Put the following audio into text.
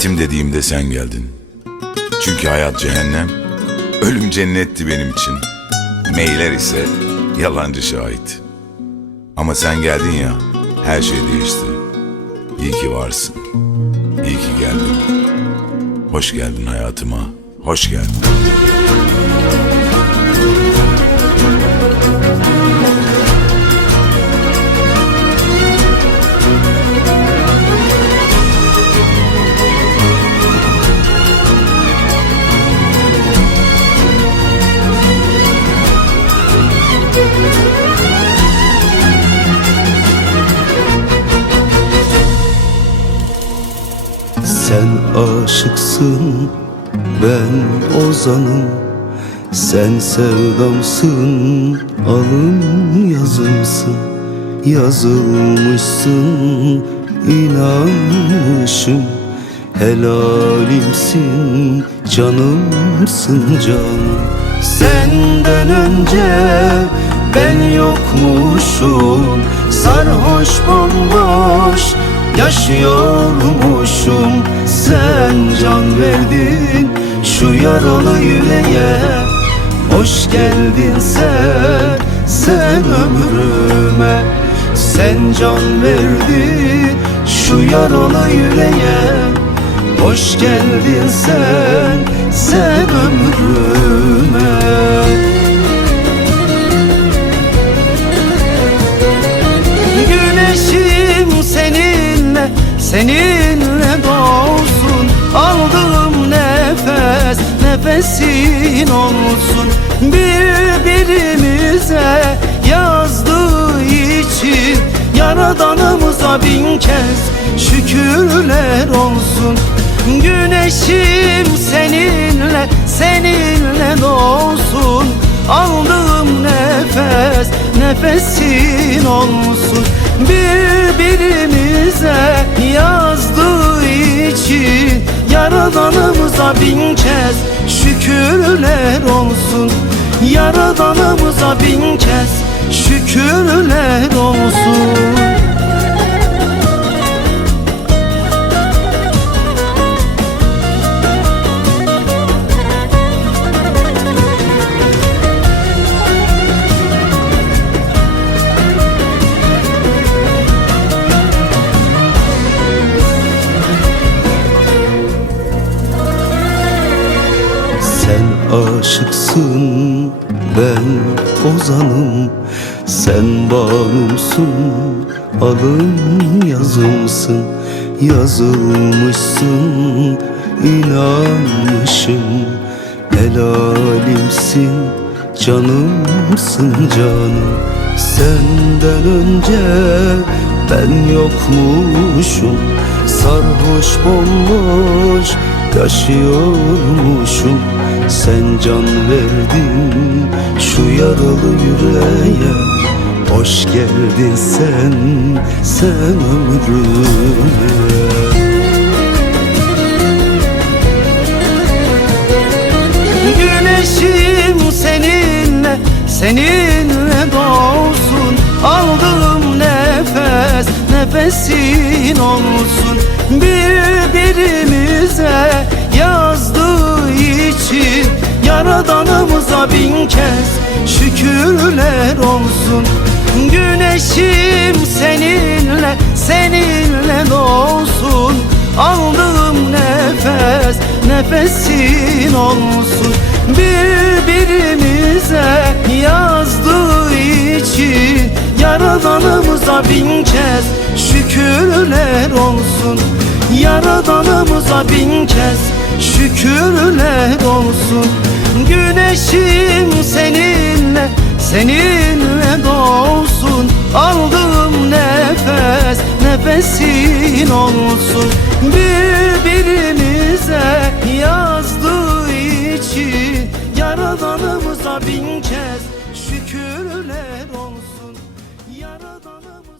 Bittim dediğimde sen geldin. Çünkü hayat cehennem, ölüm cennetti benim için. Meyler ise yalancı şahit. Ama sen geldin ya, her şey değişti. İyi ki varsın. İyi ki geldin. Hoş geldin hayatıma. Hoş geldin. Sen aşıksın, ben ozanım. Sen sevdamsın, alın yazımsın Yazılmışsın, inanmışım. Helalimsin, canımsın canım. Senden önce ben yokmuşum. Sarhoş bomboş yaşıyormuşum. Sen can verdin şu yaralı yüreğe. Hoş geldin sen, sen ömrüme. Sen can verdin şu yaralı yüreğe. Hoş geldin sen, sen ömrüme nefesin olsun. Birbirimize yazdığı için Yaradanımıza bin kez şükürler olsun. Güneşim seninle, seninle doğsun. Aldığım nefes, nefesin olsun. Birbirimize yazdığı Yaradanımıza bin kez şükürler olsun. Yaradanımıza bin kez şükürler olsun aşıksın, ben ozanım Sen bağımsın, alın yazımsın Yazılmışsın, inanmışım Helalimsin, canımsın canım Senden önce ben yokmuşum. Sarhoş bomboş yaşıyormuşum Sen can verdin şu yaralı yüreğe. Hoş geldin sen, sen ömrüme. Güneşim seninle, seninle doğsun Aldığım nefes, nefesin olsun. Birbirimize yazdığı için Yaradanımıza bin kez şükürler olsun. Güneşim seninle, seninle doğsun Aldığım nefes, nefesin olsun. Birbirimize Yaradanımıza bin kez şükürler olsun. Yaradanımıza bin kez şükürler olsun. Güneşim seninle, seninle doğsun. Aldığım nefes, nefesin olsun. Birbirimize yazdığı için Yaradanımıza bin kez şükürler olsun. dalımız